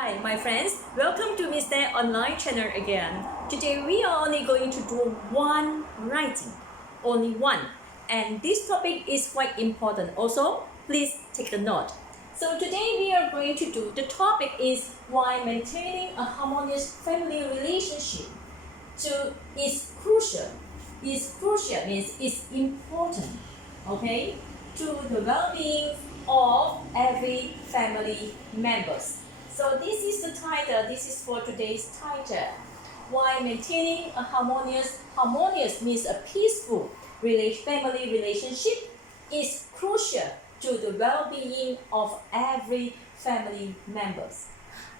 Hi, my friends. Welcome to Miss Day online channel again. Today we are only going to do one writing, only one. And this topic is quite important also. Please take a note. So today we are going to do, the topic is why maintaining a harmonious family relationship is crucial. Is crucial means it's important, okay, to the well-being of every family members. So this is the title, this is for today's title. Why maintaining a harmonious means a peaceful family relationship is crucial to the well-being of every family members.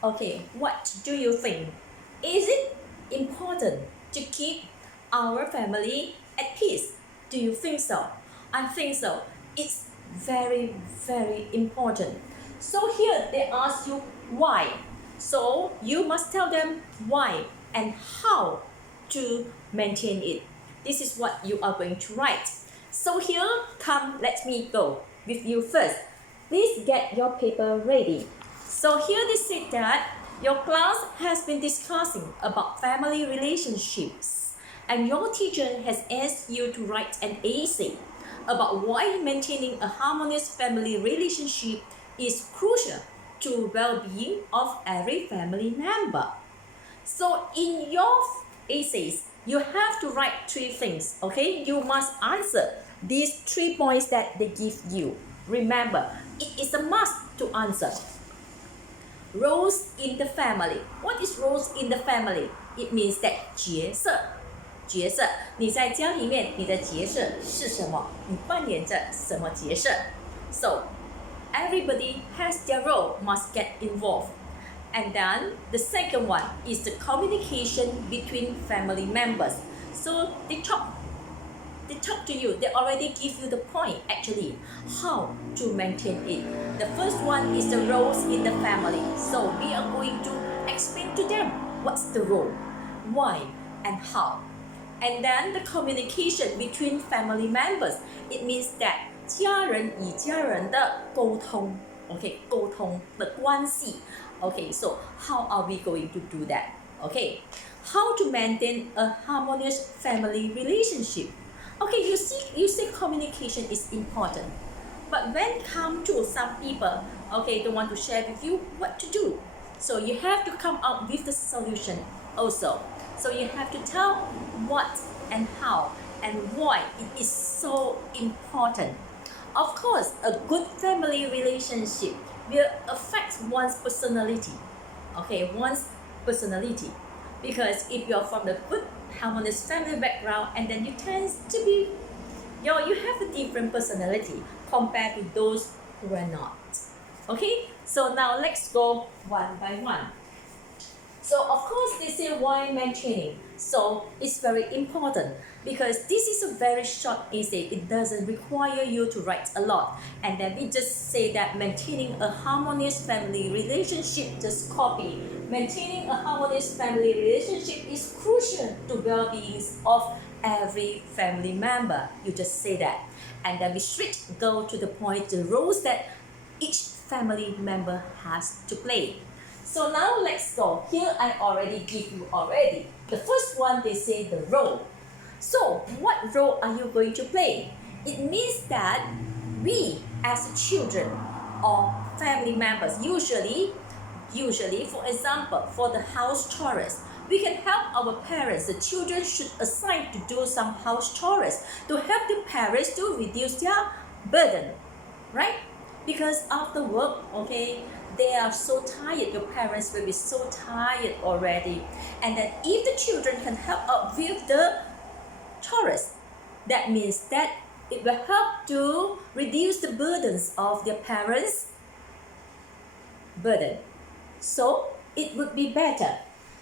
Okay, what do you think? Is it important to keep our family at peace? Do you think so? I think so. It's very, very important. So here they ask you why. So you must tell them why and how to maintain it. This is what you are going to write. So here, let me go with you first. Please get your paper ready. So here they say that your class has been discussing about family relationships and your teacher has asked you to write an essay about why maintaining a harmonious family relationship is crucial to well-being of every family member. So in your essays, you have to write 3 things, okay? You must answer these 3 points that they give you. Remember, it is a must to answer. Roles in the family. What is roles in the family? It means that 角色，你在家里面你的角色是什么？你扮演着什么角色？ So everybody has their role, must get involved. And then the second one is the communication between family members. So they talk to you, they already give you the point actually how to maintain it. The first one is the roles in the family. So we are going to explain to them what's the role, why and how. And then the communication between family members. It means that 家人与家人的沟通 ，okay， 沟通的关系 ，okay。So how are we going to do that? Okay, how to maintain a harmonious family relationship? Okay, you see communication is important, but when come to some people, okay, don't want to share with you what to do. So you have to come up with the solution also. So you have to tell what and how and why it is so important. Of course, a good family relationship will affect one's personality. Okay, one's personality. Because if you're from the good harmonious family background and then you tend to be, you have a different personality compared to those who are not. Okay, so now let's go one by one. So of course they say why maintaining. So it's very important because this is a very short essay. It doesn't require you to write a lot. And then we just say that maintaining a harmonious family relationship, just copy. Maintaining a harmonious family relationship is crucial to well-being of every family member. You just say that. And then we straight go to the point, the roles that each family member has to play. So now let's go. Here I already give you already. The first one they say the role. So what role are you going to play? It means that we as children or family members usually for example for the house chores, we can help our parents. The children should assign to do some house chores to help the parents to reduce their burden, right? Because after work, okay, they are so tired, your parents will be so tired already. And then if the children can help out with the chores, that means that it will help to reduce the burdens of their parents' burden. So it would be better.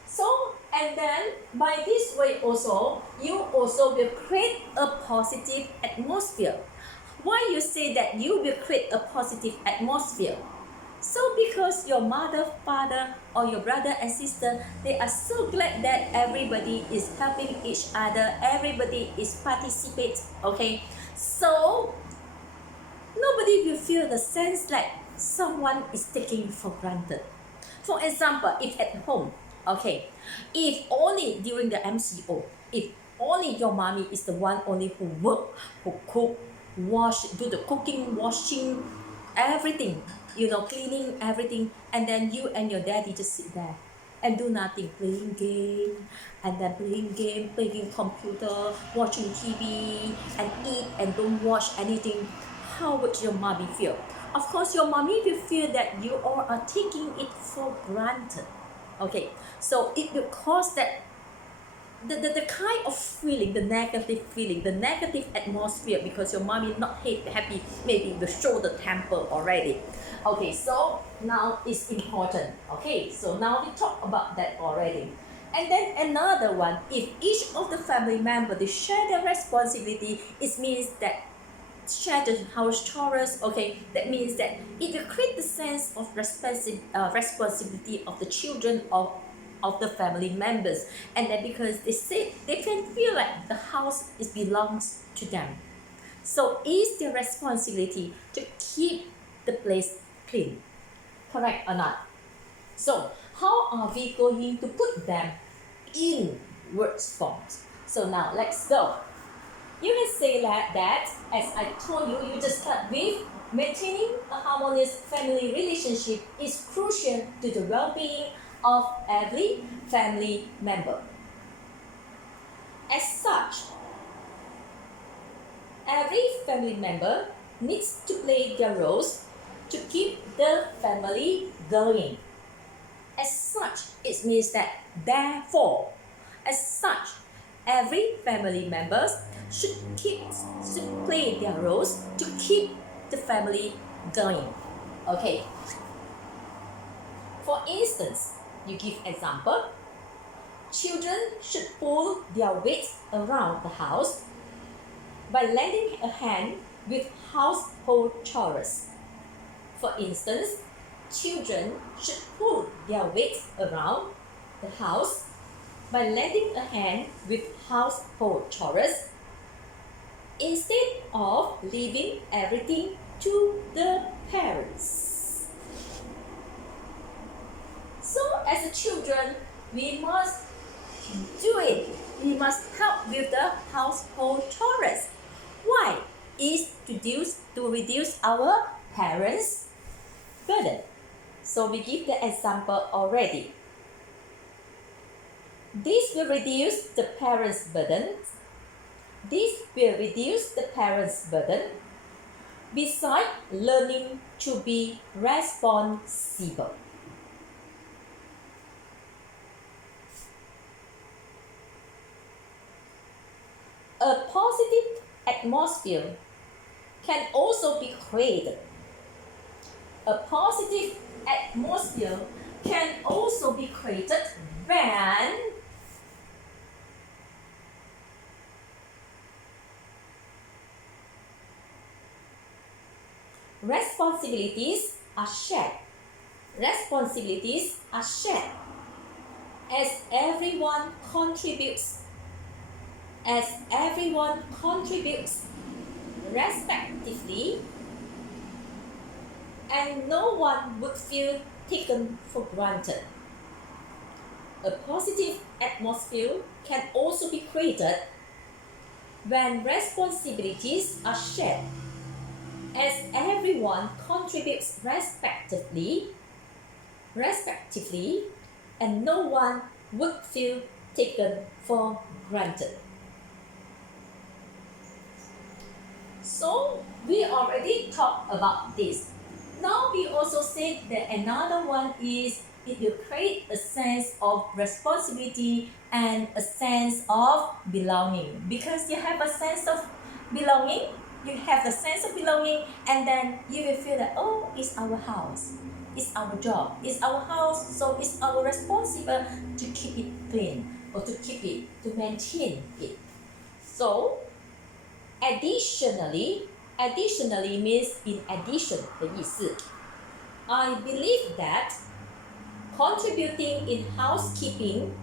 So, and then by this way also, you also will create a positive atmosphere. Why you say that you will create a positive atmosphere? So because your mother, father, or your brother and sister, they are so glad that everybody is helping each other, everybody is participating, okay? So nobody will feel the sense like someone is taking for granted. For example, if at home, okay, if only during the MCO, if only your mommy is the one only who work, who cook, wash, do the cooking, washing, everything, cleaning everything, and then you and your daddy just sit there and do nothing, playing game, and then playing computer, watching TV, and eat and don't watch anything, how would your mommy feel? Of course, your mommy will feel that you all are taking it for granted. Okay, so it will cause that the kind of feeling, the negative feeling, the negative atmosphere, because your mommy not happy, maybe will show the temper already. Okay, so now it's important. Okay, so now we talk about that already. And then another one, if each of the family member they share their responsibility, it means that share the house chores. Okay, that means that it will create the sense of responsibility of the children of the family members, and then because they can feel like the house is belongs to them, so it's their responsibility to keep the place clean. Correct or not? So how are we going to put them in words forms? So now let's go. You can say that, as I told you, you just start with maintaining a harmonious family relationship is crucial to the well-being of every family member. As such, every family member needs to play their roles to keep the family going. As such, it means that therefore, as such, every family members should play their roles to keep the family going. Okay. For instance, you give example. Children should pull their weight around the house by lending a hand with household chores. For instance, children should pull their weight around the house by lending a hand with household chores instead of leaving everything to the parents. So as a children, we must do it. We must help with the household chores. Why? Is to reduce our parents' burden. So we give the example already. This will reduce the parents' burden. This will reduce the parents' burden, besides learning to be responsible. A positive atmosphere can also be created. A positive atmosphere can also be created when responsibilities are shared. Responsibilities are shared as everyone contributes. As everyone contributes respectively, and no one would feel taken for granted. A positive atmosphere can also be created when responsibilities are shared, as everyone contributes respectively, and no one would feel taken for granted. So we already talked about this. Now we also said that another one is it will create a sense of responsibility and a sense of belonging. Because you have a sense of belonging, and then you will feel that, oh, it's our house, it's our job, it's our house, so it's our responsible to keep it clean or to maintain it. So additionally means in addition 的意思。I believe that contributing in housekeeping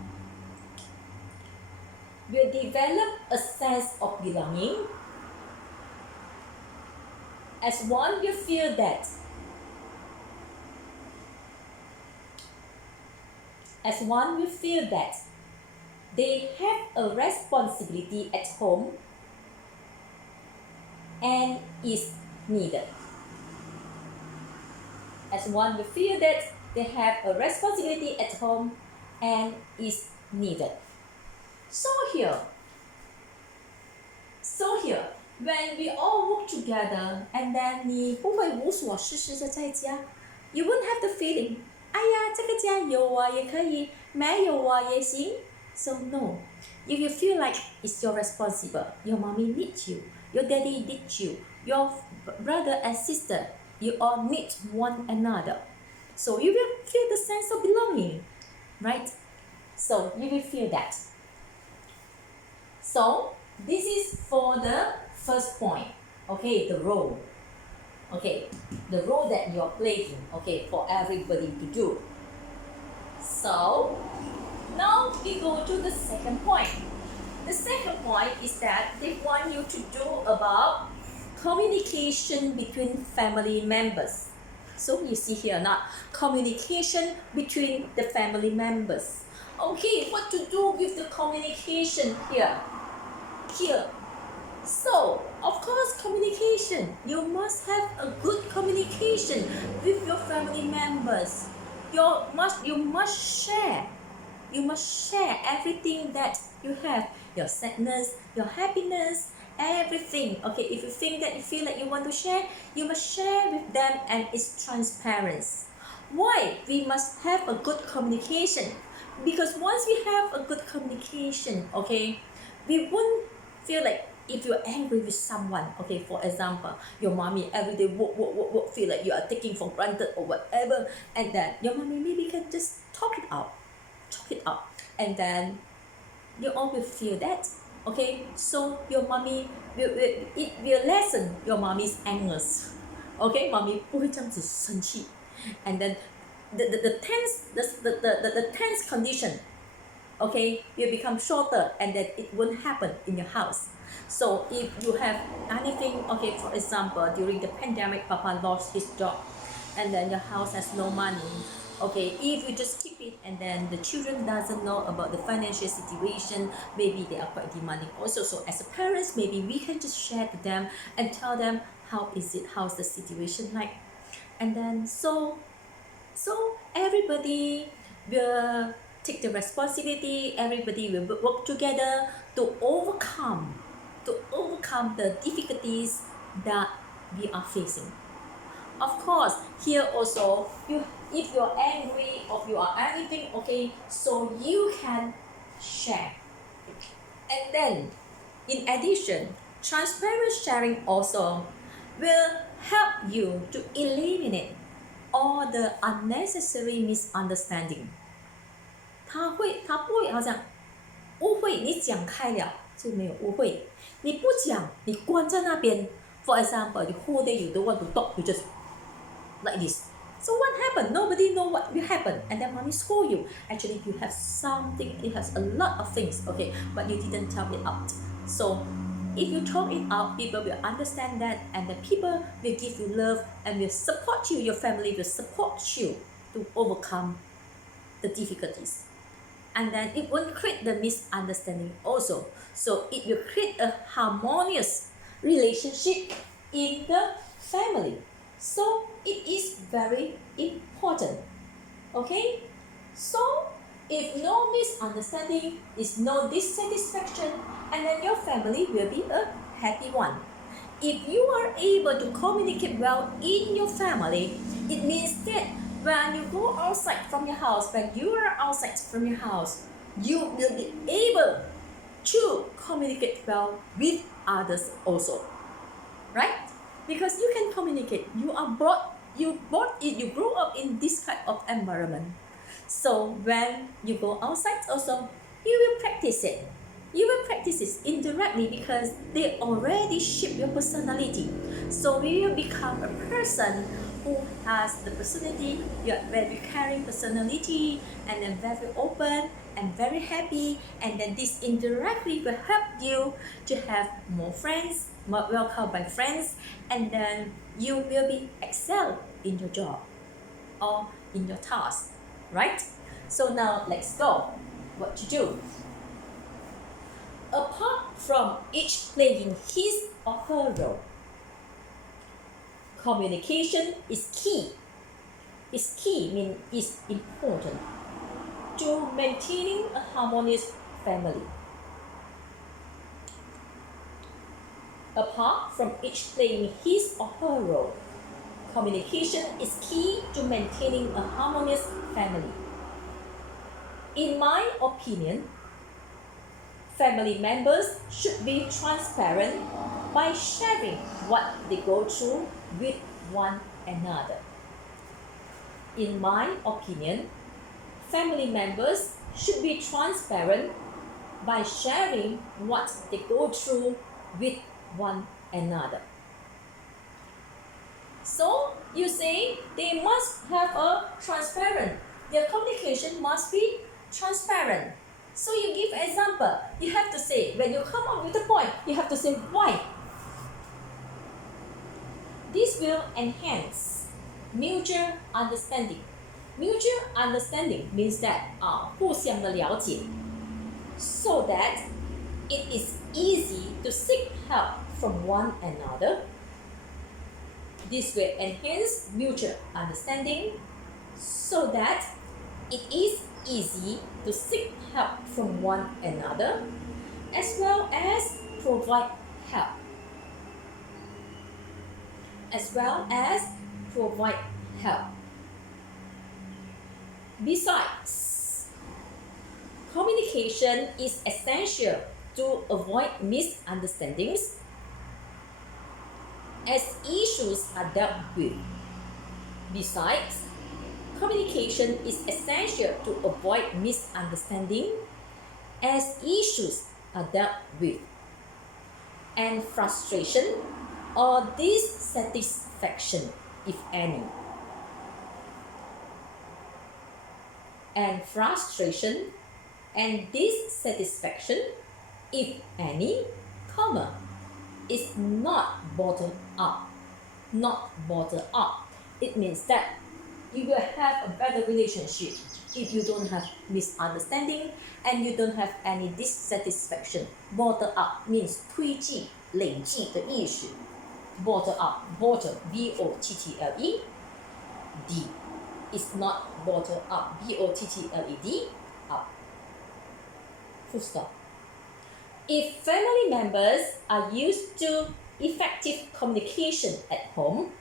will develop a sense of belonging, as one will feel that as one will feel that they have a responsibility at home and is needed. As one will feel that they have a responsibility at home and is needed. So here, when we all work together and then 你不会无所事事的在家 you won't have the feeling 哎呀这个家有我也可以没有我也行 so no if you feel like it's your responsible your mommy needs you your daddy needs you your brother and sister you all need one another so you will feel the sense of belonging right so you will feel that so this is for the first point, okay, the role. Okay, the role that you're playing, okay, for everybody to do. So, now we go to the second point. The second point is that they want you to do about communication between family members. So you see here now, communication between the family members. Okay, what to do with the communication here? So, of course, communication. You must have a good communication with your family members. You must share. You must share everything that you have. Your sadness, your happiness, everything. Okay, if you think that you feel like you want to share, you must share with them and it's transparent. Why? We must have a good communication. Because once we have a good communication, okay, we won't feel like if you're angry with someone, okay, for example, your mommy every day work, feel like you are taking for granted or whatever, and then your mommy maybe can just talk it out, and then you all will feel that, okay, so your mommy it will lessen your mommy's anger, okay, mommy 不会这样子生气 and then the tense condition, okay, will become shorter and then it won't happen in your house. So if you have anything, okay, for example, during the pandemic, Papa lost his job and then your house has no money. Okay, if you just keep it and then the children doesn't know about the financial situation, maybe they are quite demanding also. So as a parents, maybe we can just share to them and tell them how's the situation like. And then so everybody will take the responsibility, everybody will work together to overcome the difficulties that we are facing. Of course, here also, if you're angry or you are anything, okay, so you can share. And then, in addition, transparent sharing also will help you to eliminate all the unnecessary misunderstanding. 它不会好像误会，你讲开了就没有误会。你不讲，你关在那边。For example, the whole day you don't want to talk, you just like this. So what happened? Nobody know what will happen, and then mommy scold you. Actually, you have something. It has a lot of things, okay, but you didn't tell it out. So if you talk it out, people will understand that, and the people will give you love and will support you. Your family will support you to overcome the difficulties. And then it won't create the misunderstanding also. So it will create a harmonious relationship in the family. So it is very important. Okay? So if no misunderstanding, is no dissatisfaction, and then your family will be a happy one. If you are able to communicate well in your family, it means that when you go outside from your house, you will be able to communicate well with others also, right? Because you can communicate. You grow up in this kind of environment. So when you go outside also, you will practice it. You will practice it indirectly because they already shape your personality. So you will become a person who has the personality, you're very caring personality, and then very open and very happy, and then this indirectly will help you to have more friends, more welcome by friends, and then you will be excel in your job or in your task, right? So now let's go. What to do? Apart from each playing his or her role, communication is key. Is key means is important to maintaining a harmonious family. Apart from each playing his or her role, communication is key to maintaining a harmonious family. In my opinion, family members should be transparent by sharing what they go through with one another. In my opinion, family members should be transparent by sharing what they go through with one another. So you say they must have a transparent, their communication must be transparent. So you give example, you have to say, when you come up with a point, you have to say why. This will enhance mutual understanding. Mutual understanding means that 互相的了解 so that it is easy to seek help from one another. This will enhance mutual understanding so that it is easy to seek help from one another as well as provide help. Besides, communication is essential to avoid misunderstandings as issues are dealt with. Besides, communication is essential to avoid misunderstanding as issues are dealt with. And frustration or dissatisfaction, if any. And frustration and dissatisfaction, if any, is not bottled up. Not bottled up. It means that you will have a better relationship if you don't have misunderstanding and you don't have any dissatisfaction. Bottle up means 推计、累计的意识。Bottle up, bottle, B-O-T-T-L-E, D. It's not bottle up, B-O-T-T-L-E-D, up. Full stop. If family members are used to effective communication at home,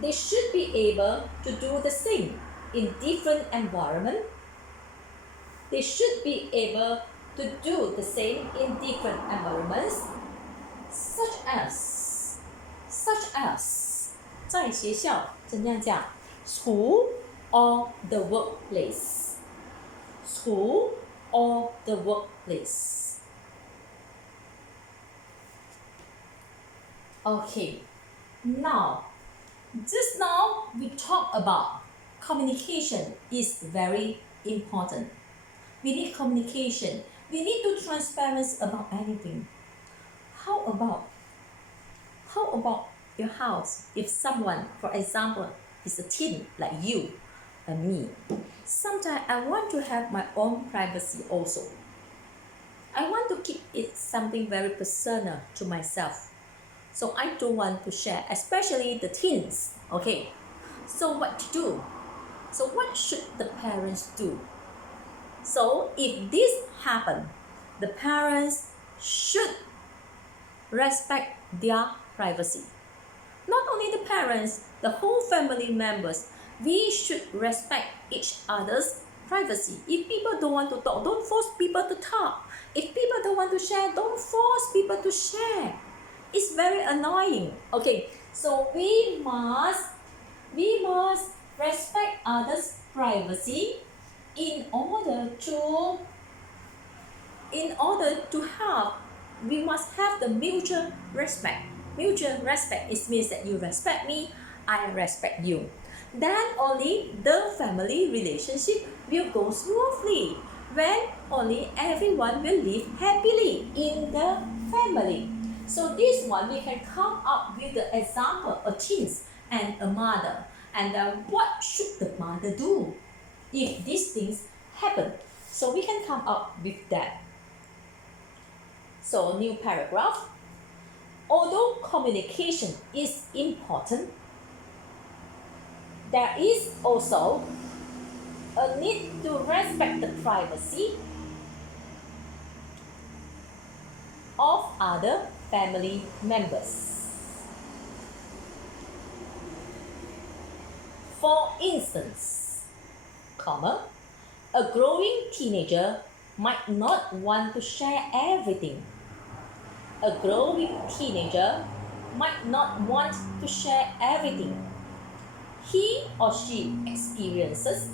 they should be able to do the same in different environments. Such as 在学校怎样讲 school or the workplace. Okay, just now we talked about communication is very important. We need communication. We need to transparent about anything. How about your house? If someone, for example, is a teen like you and me, sometimes I want to have my own privacy also. I want to keep it something very personal to myself. So I don't want to share, especially the teens. Okay, so what to do? So what should the parents do? So if this happens, the parents should respect their privacy. Not only the parents, the whole family members, we should respect each other's privacy. If people don't want to talk, don't force people to talk. If people don't want to share, don't force people to share. It's very annoying. Okay, so we must respect others' privacy in order to have, we must have the mutual respect. Mutual respect, it means that you respect me, I respect you. Then only the family relationship will go smoothly, when only everyone will live happily in the family. So this one we can come up with the example, a teen and a mother. And what should the mother do if these things happen? So we can come up with that. So new paragraph. Although communication is important, there is also a need to respect the privacy of other family members. For instance, a growing teenager might not want to share everything. A growing teenager might not want to share everything he or she experiences,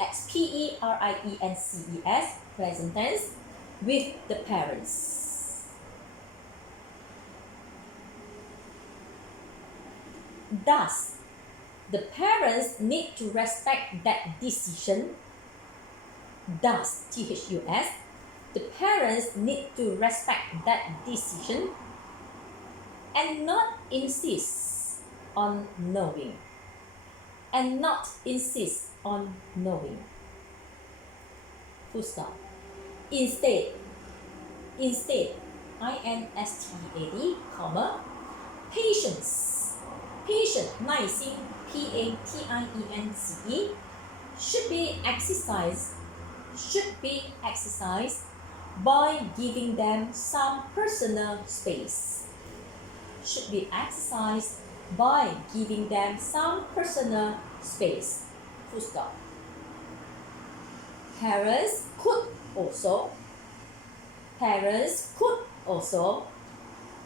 experiences, present tense, with the parents. Thus, the parents need to respect that decision. Thus, THUS, the parents need to respect that decision and not insist on knowing. Full stop. Instead, INSTEAD, patience,耐心, PATIENCE, should be exercised by giving them some personal space. Full stop. Parents could also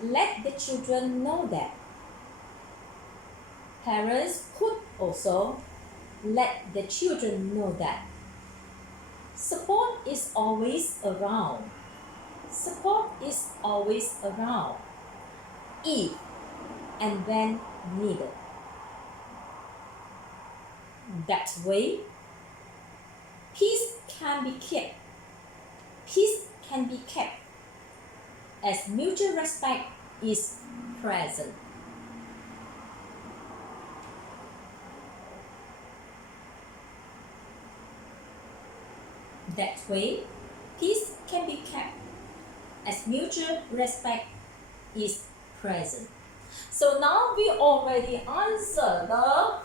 let the children know that. Support is always around. If and when needed. That way, peace can be kept as mutual respect is present. That way, peace can be kept as mutual respect is present. So now we already answered the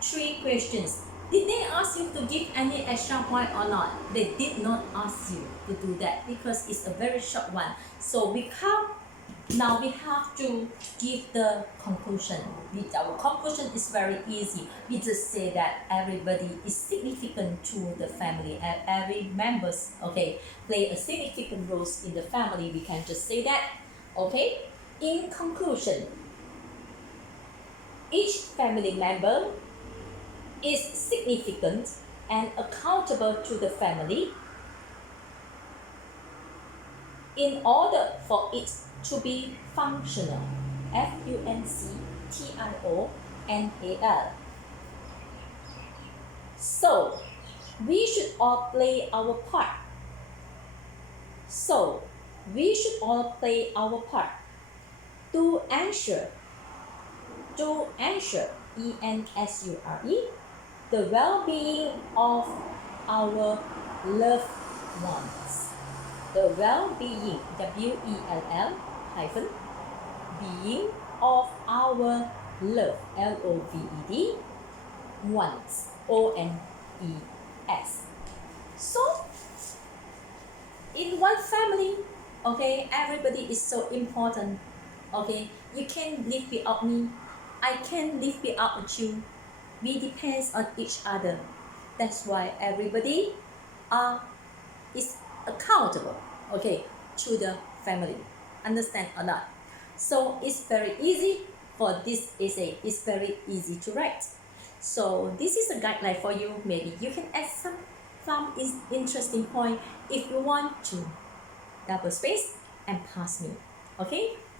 3 questions. Did they ask you to give any extra point or not? They did not ask you to do that because it's a very short one. So now we have to give the conclusion. Our conclusion is very easy. We just say that everybody is significant to the family and every members, play a significant role in the family. We can just say that, In conclusion, each family member is significant and accountable to the family in order for it to be functional. FUNCTIONAL. So, we should all play our part. To ensure ENSURE, the well-being of our loved ones. The well-being, being of our loved, LOVED, ones, ONES. So, in one family, everybody is so important. You can live without me, I can live without you. We depend on each other. That's why everybody is accountable, to the family. Understand or not? So it's very easy for this essay. It's very easy to write. So this is a guideline for you. Maybe you can add some interesting point if you want to. Double space and pass me.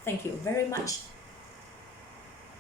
Thank you very much.